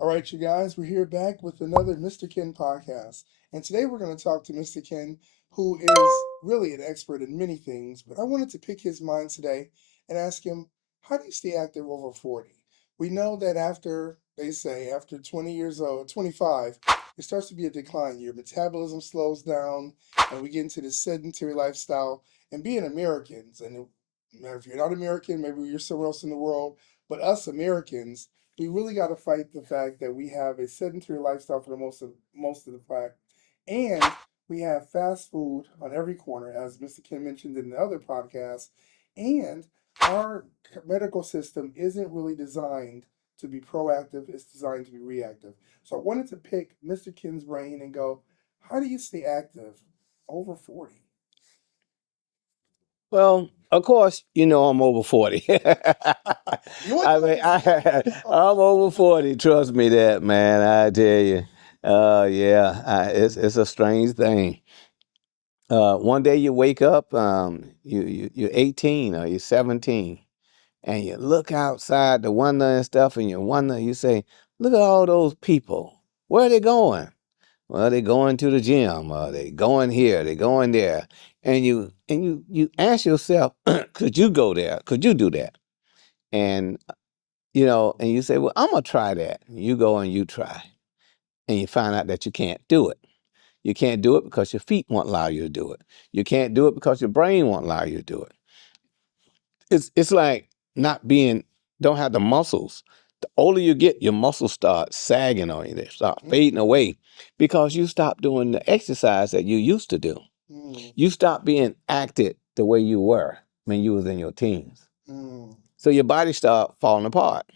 All right, you guys, we're here back with another Mr. Ken podcast. And today we're going to talk to Mr. Ken, who is really an expert in many things. But I wanted to pick his mind today and ask him, how do you stay active over 40? We know that after, they say, after 20 years old, 25, it starts to be a decline. Your metabolism slows down, and we get into this sedentary lifestyle. And being Americans, and if you're not American, maybe you're somewhere else in the world, but us Americans, we really got to fight the fact that we have a sedentary lifestyle for the most of the fact, and we have fast food on every corner, as Mr. Kim mentioned in the other podcast, and our medical system isn't really designed to be proactive; it's designed to be reactive. So I wanted to pick Mr. Kim's brain and go, how do you stay active over 40? Well, of course, I'm over 40. You want I to mean, listen? I'm over 40. Trust me that, man. I tell you. Yeah, it's a strange thing. One day you wake up, you're 18 or you're 17, and you look outside the window and stuff, and you say, look at all those people. Where are they going? Well, they going to the gym, or they going here, they going there, and you ask yourself, could you go there? Could you do that? And and you say, well, I'm gonna try that. You go and you try, and you find out that you can't do it. You can't do it because your feet won't allow you to do it. You can't do it because your brain won't allow you to do it. It's like not being don't have the muscles. The older you get, your muscles start sagging on you. They start fading away because you stop doing the exercise that you used to do. Mm, You stop being active the way you were when you was in your teens. mm, So your body start falling apart.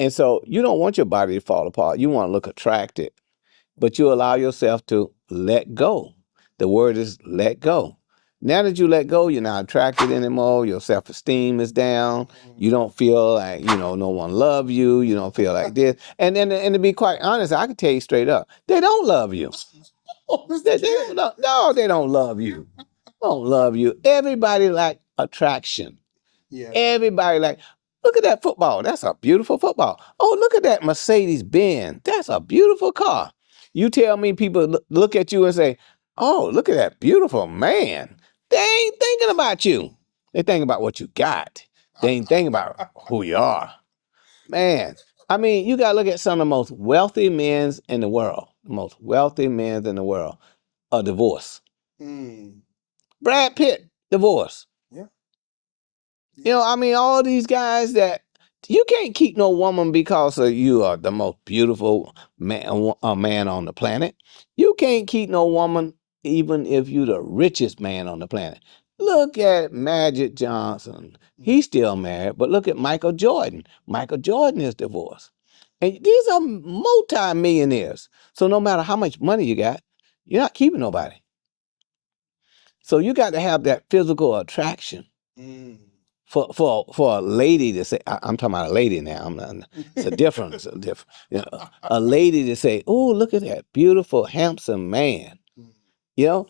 And so you don't want your body to fall apart. You want to look attractive, but you allow yourself to let go. The word is let go. Now that you let go, you're not attracted anymore. Your self-esteem is down. You mm. don't feel like, no one love you. You don't feel like this. And to be quite honest, I can tell you straight up, they don't love you. Oh, Mr. They don't, Ken. no, they don't love you. Don't love you. Everybody like attraction. Yeah. Everybody like, look at that football. That's a beautiful football. Oh, look at that Mercedes Benz. That's a beautiful car. You tell me people look at you and say, oh, look at that beautiful man. They ain't thinking about you. They think about what you got. They ain't thinking about who you are. Man, I mean, you got to look at some of the most wealthy men in the world. The most wealthy men in the world are divorced. Mm, Brad Pitt, divorced. yeah. Yeah. I mean, all these guys that you can't keep no woman because of you are the most beautiful man on the planet. You can't keep no woman even if you the richest man on the planet. Look at Magic Johnson. He's still married, but look at Michael Jordan. Michael Jordan is divorced. And these are multi-millionaires. So no matter how much money you got, you're not keeping nobody. So you got to have that physical attraction Mm. for a lady to say, I'm talking about a lady now. I'm not, it's a difference. It's a different. A lady to say, "Oh, look at that beautiful, handsome man." Mm.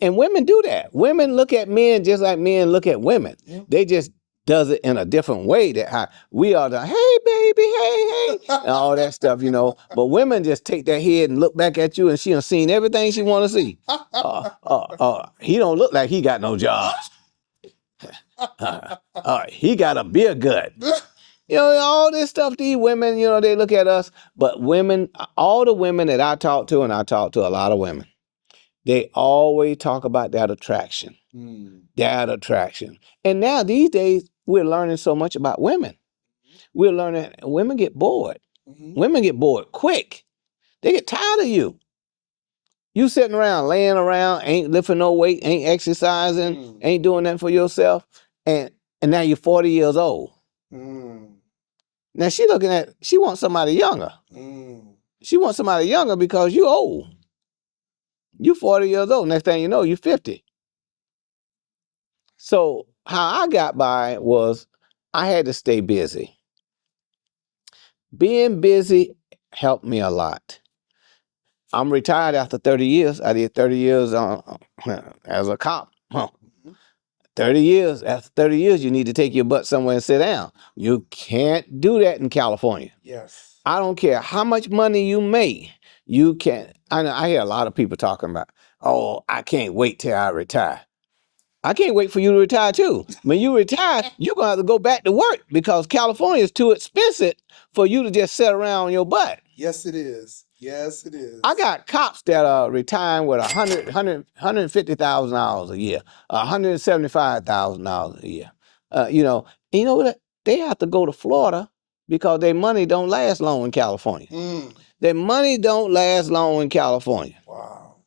And women do that. Women look at men just like men look at women. Yeah. They just does it in a different way. That how we are the hey baby, hey, and all that stuff. But women just take their head and look back at you, and she done seen everything she want to see. He don't look like he got no job. He got a beer gut. All this stuff, these women, they look at us. But women, all the women that I talk to, and I talk to a lot of women, they always talk about that attraction. Mm. That attraction. And now these days, we're learning so much about women. We're learning women get bored. Mhm. Women get bored quick. They get tired of you. You sitting around, laying around, ain't lifting no weight, ain't exercising, Mm. ain't doing nothing for yourself, and now you're 40 years old. Mm. Now she wants somebody younger. Mm. She wants somebody younger because you old. You 40 years old. Next thing you know, you're 50. So how I got by was I had to stay busy. Being busy helped me a lot. I'm retired after 30 years. I did 30 years as a cop. Huh. Mhm. 30 years, after 30 years, you need to take your butt somewhere and sit down. You can't do that in California. Yes. I don't care how much money you make. You can't. I hear a lot of people talking about, oh, I can't wait till I retire. I can't wait for you to retire too. When you retire, you're going to have to go back to work because California is too expensive for you to just sit around on your butt. Yes, it is. Yes, it is. I got cops that are retiring with $150,000 a year, $175,000 a year. You know what? They have to go to Florida because their money don't last long in California. Their money don't last long in California. Wow.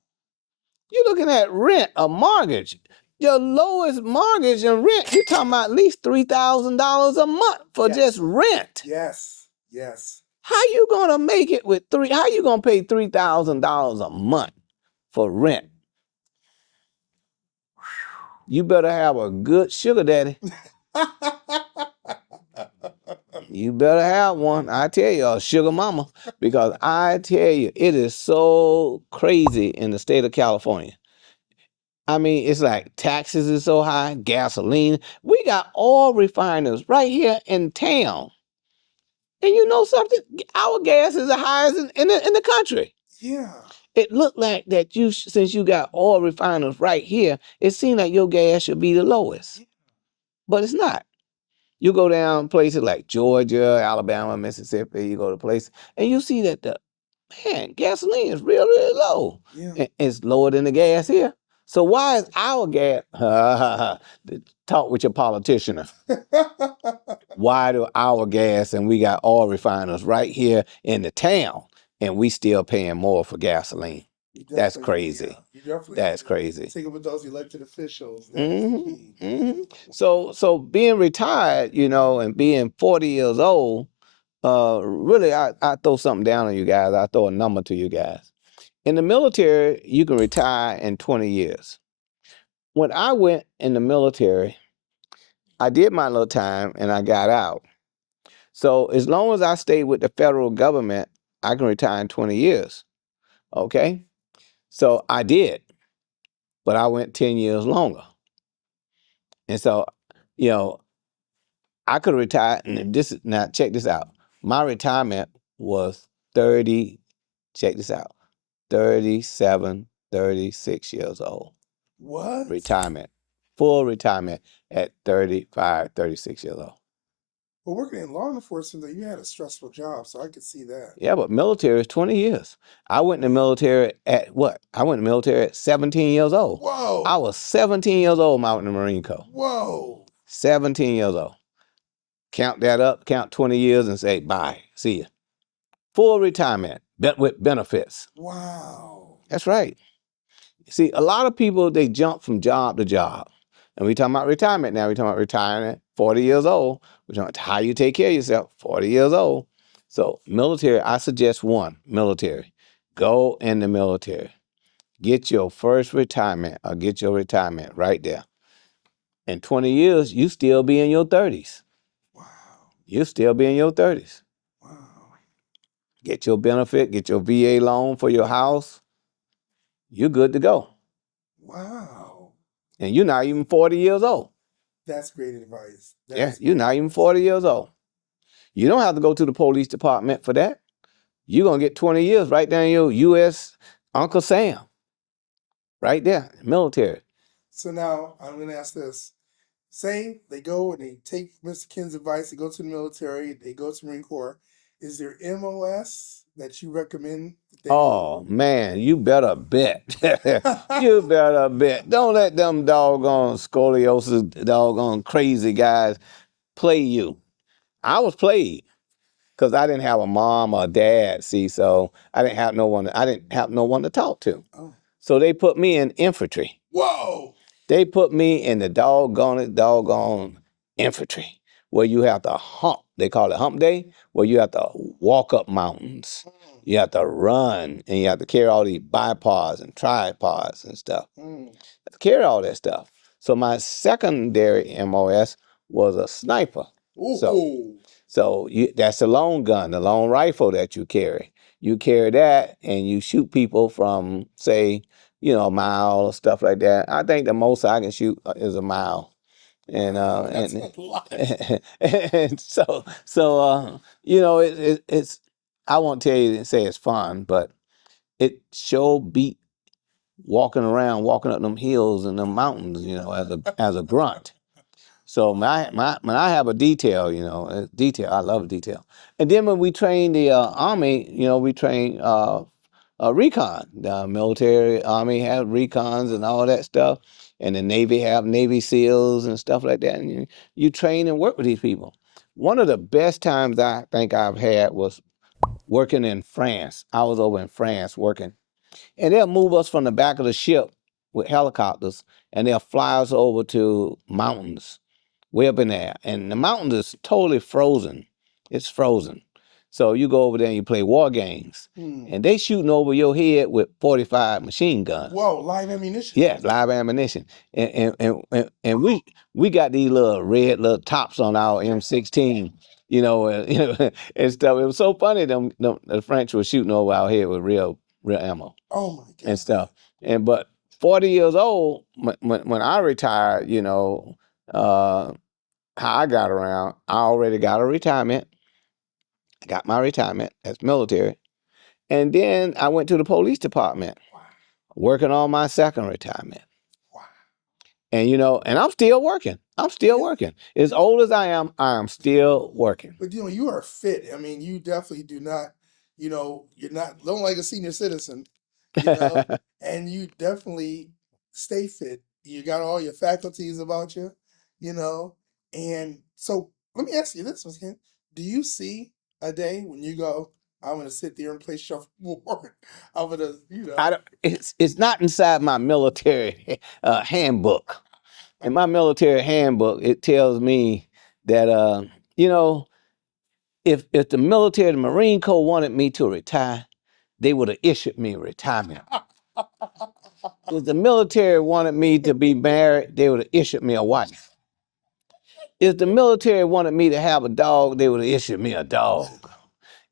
You're looking at rent, a mortgage. Your lowest mortgage and rent, you're talking about at least $3,000 a month for just rent. Yes. Yes. How you gonna make it with how you gonna pay $3,000 a month for rent? You better have a good sugar daddy. You better have one. I tell you, a sugar mama. Because I tell you, it is so crazy in the state of California. I mean, it's like taxes is so high, gasoline. We got oil refiners right here in town. And you know something? Our gas is the highest in the country. Yeah. It looked like that since you got oil refiners right here, it seemed like your gas should be the lowest. But it's not. You go down places like Georgia, Alabama, Mississippi, you go to places, and you see that gasoline is really, really low. Yeah. It's lower than the gas here. So why is our gas, talk with your politician. Why do our gas and we got oil refiners right here in the town and we still paying more for gasoline? That's crazy. That's crazy. Think about those elected officials. So being retired, and being 40 years old, really, I throw something down on you guys. I throw a number to you guys. In the military, you can retire in 20 years. When I went in the military, I did my little time and I got out. So as long as I stay with the federal government, I can retire in 20 years. Okay? So I did, but I went 10 years longer. And so, I could retire, and now check this out. My retirement was 30, check this out, 37, 36 years old. What? Retirement, full retirement at 35, 36 years old. Well, working in law enforcement, though, you had a stressful job, so I could see that. Yeah, but military is 20 years. I went in the military at what? I went in the military at 17 years old. Whoa. I was 17 years old when I went in the Marine Corps. Whoa. 17 years old. Count that up, count 20 years and say, bye, see ya. Full retirement with benefits. Wow. That's right. See, a lot of people, they jump from job to job. And we talking about retirement now. We talking about retiring at 40 years old. We're talking about how you take care of yourself, 40 years old. So military, I suggest military. Go in the military. Get your first retirement or get your retirement right there. In 20 years, you still be in your 30s. Wow. You still be in your 30s. Wow. Get your benefit, get your VA loan for your house. You're good to go. Wow. And you're not even 40 years old. That's great advice. You're not even 40 years old. You don't have to go to the police department for that. You're going to get 20 years right there in your U.S. Uncle Sam. Right there, military. So now I'm going to ask this. Say they go and they take Mr. Ken's advice, they go to the military, they go to Marine Corps. Is there MOS that you recommend? Oh, man, you better bet. You better bet. Don't let them doggone scoliosis, doggone crazy guys play you. I was played because I didn't have a mom or a dad, see, so I didn't have no one to talk to. Oh. So they put me in infantry. Whoa! They put me in the doggone infantry where you have to hump. They call it hump day, where you have to walk up mountains. You have to run, and you have to carry all these bipods and tripods and stuff. You have to carry all that stuff. So my secondary MOS was a sniper. Ooh. So that's the long gun, the long rifle that you carry. You carry that, and you shoot people from, say, a mile or stuff like that. I think the most I can shoot is a mile. and That's a lot. and you know, it's I won't tell you and say it's fun, but it sure beat walking around, walking up them hills and them mountains, you know, as a grunt. So when I have a detail, you know, detail, I love detail. And then when we train the army, you know, we train recon. The military army have recons and all that stuff, and the Navy have Navy SEALs and stuff like that. And you train and work with these people. One of the best times I think I've had was working in France. I was over in France working, and they'll move us from the back of the ship with helicopters, and they'll fly us over to mountains way up in there. And the mountains is totally frozen. It's frozen. So you go over there and you play war games, and they shooting over your head with 45 machine guns. Whoa, live ammunition. Yeah, live ammunition. And we got these little red little tops on our M16, you know, and stuff. It was so funny. The French were shooting over our head with real ammo. Oh my God. And stuff. But 40 years old, when I retired, you know, how I got around, I already got a retirement. I got my retirement as military. And then I went to the police department, working on my second retirement. Wow. And, you know, and I'm still working. I'm still working. As old as I am still working. But, you know, you are fit. I mean, you definitely do not, you know, you're not, don't like a senior citizen, you know, and you definitely stay fit. You got all your faculties about you, you know. And so let me ask you this, Ms. Kent. Do you see a day when you go, I'm going to sit there and play shuffleboard? I'm going to, you know. It's not inside my military handbook. In my military handbook, it tells me that, you know, if the military, the Marine Corps wanted me to retire, they would have issued me retirement. If the military wanted me to be married, they would have issued me a wife. If the military wanted me to have a dog, they would have issued me a dog.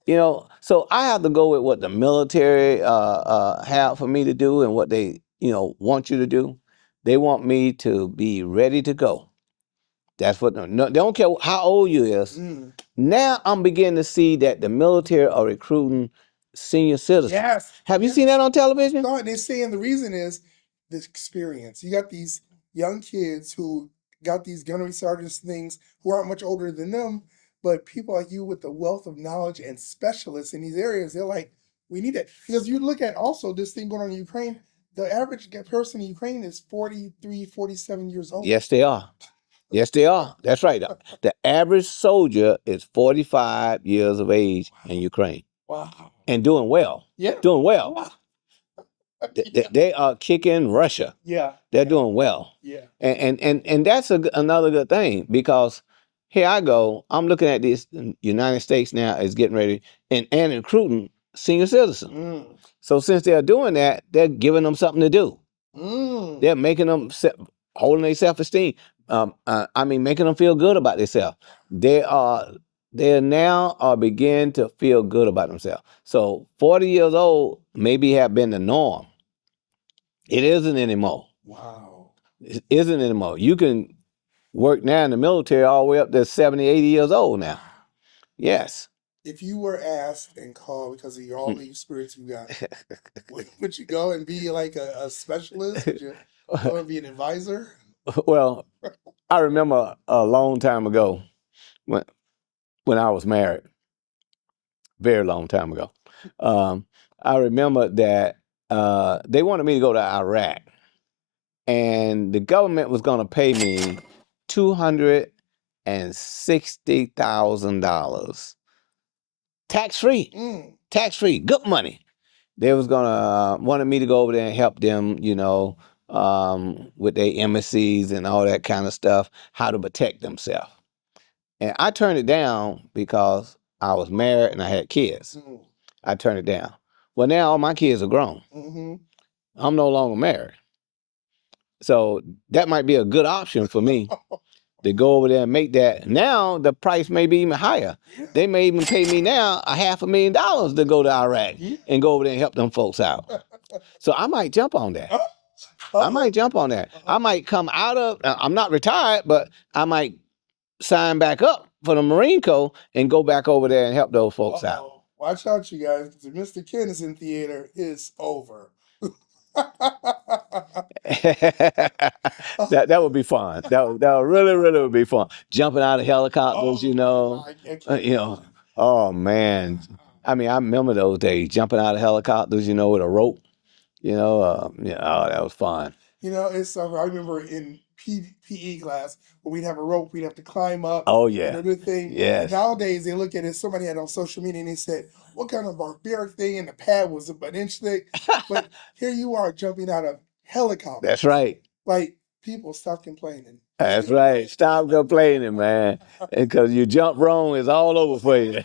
You know, so I have to go with what the military have for me to do and what they, you know, want you to do. They want me to be ready to go. That's what, no, they don't care how old you is. Now I'm beginning to see that the military are recruiting senior citizens. Yes. Have you seen that on television? No, they're saying the reason is this experience. You got these young kids who got these gunnery sergeants things who aren't much older than them, but people like you with the wealth of knowledge and specialists in these areas, they're like, we need it. Because you look at also this thing going on in Ukraine, the average person in Ukraine is 43, 47 years old. Yes, they are. Yes, they are. That's right. The average soldier is 45 years of age in Ukraine. Wow. And doing well. Yeah. Doing well. Wow. They are kicking Russia. Yeah. They're doing well. Yeah. And that's another good thing, because here I go. I'm looking at this. United States now is getting ready and recruiting senior citizens. So since they're doing that, they're giving them something to do. They're making them holding their self-esteem. I mean, making them feel good about themselves. They now are beginning to feel good about themselves. So 40 years old maybe have been the norm. It isn't anymore. Wow. It isn't anymore. You can work now in the military all the way up to 70, 80 years old now. Yes. If you were asked and called because of all the experience you got, would you go and be like a specialist? Would you go and be an advisor? Well, I remember a long time ago when I was married, very long time ago. I remember that they wanted me to go to Iraq, and the government was going to pay me $260,000, tax-free, tax-free, good money. They was gonna wanted me to go over there and help them, you know, with their embassies and all that kind of stuff, how to protect themselves. And I turned it down because I was married and I had kids. I turned it down. Well, now all my kids are grown. I'm no longer married. So that might be a good option for me to go over there and make that. Now the price may be even higher. They may even pay me now $500,000 to go to Iraq and go over there and help them folks out. So I might jump on that. I Uh-oh. might jump on that. I Uh-huh. might come out of. I'm not retired, but I might sign back up for the Marine Corps and go back over there and help those folks out. Uh-oh. Watch out, you guys, because if Mr. Ken is in theater, it's over. That would be fun. That would really would be fun. Jumping out of helicopters, you Oh, know, I can't you know. imagine. Oh man, I mean, I remember those days jumping out of helicopters, you know, with a rope. You know, yeah, oh, that was fun. You know, it's I remember in PE class when we'd have a rope, we'd have to climb up Oh and yeah, do the thing. And yes. nowadays they look at it, somebody had on social media and they said, what kind of barbaric thing? And the pad was about an inch thick. But here you are jumping out of That's helicopters. right. Like, people stop complaining. That's right. Stop complaining, man. Because you jump wrong, it's all over for you.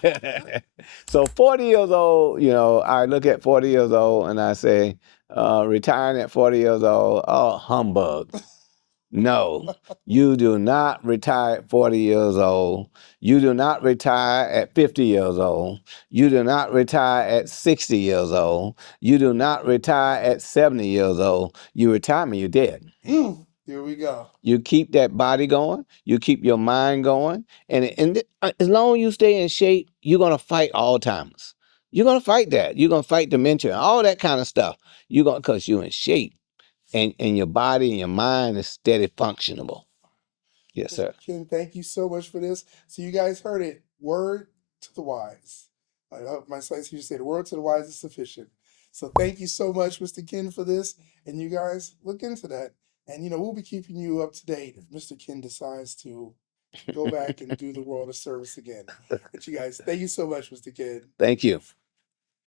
So 40 years old, you know, I look at 40 years old and I say, retiring at 40 years old, oh, humbug. No, you do not retire at 40 years old. You do not retire at 50 years old. You do not retire at 60 years old. You do not retire at 70 years old. You retire when you're dead. Here we go. You keep that body going. You keep your mind going. And as long as you stay in shape, you're going to fight Alzheimer's. You're going to fight that. You're going to fight dementia, all that kind of stuff. You're going because you're in shape and your body and your mind is steady functionable. Yes, Mr. sir. Ken, thank you so much for this. So you guys heard it. Word to the wise. My science teacher said, word to the wise is sufficient. So thank you so much, Mr. Ken, for this. And you guys look into that. And, you know, we'll be keeping you up to date if Mr. Ken decides to go back and do the world of service again. But you guys, thank you so much, Mr. Ken. Thank you.